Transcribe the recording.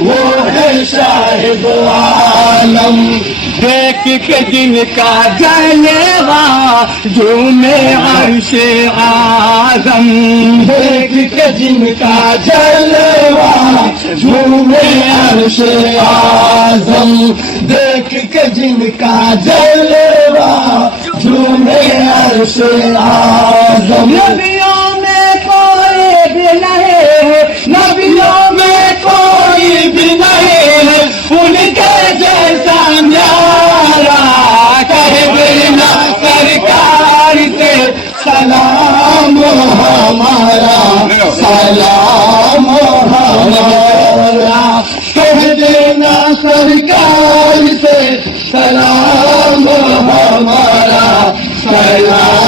وہ ہے شاہد عالم، دیکھ کے جن کا جلوہ جھومے عرش اعظم، دیکھ کے جن کا جلوہ جھومے عرش اعظم، دیکھ کے جن کا جلوہ جھومے عرش اعظم۔ نبیوں میں کوئی بھی نہیں، نبیوں میں کوئی بھی نہیں ہے ان کے جیسا نیارا، کہے بنا سرکار سے سلام ہمارا، سلام ہمارا، کہہ دینا سرکار سے سلام ہمارا، سلام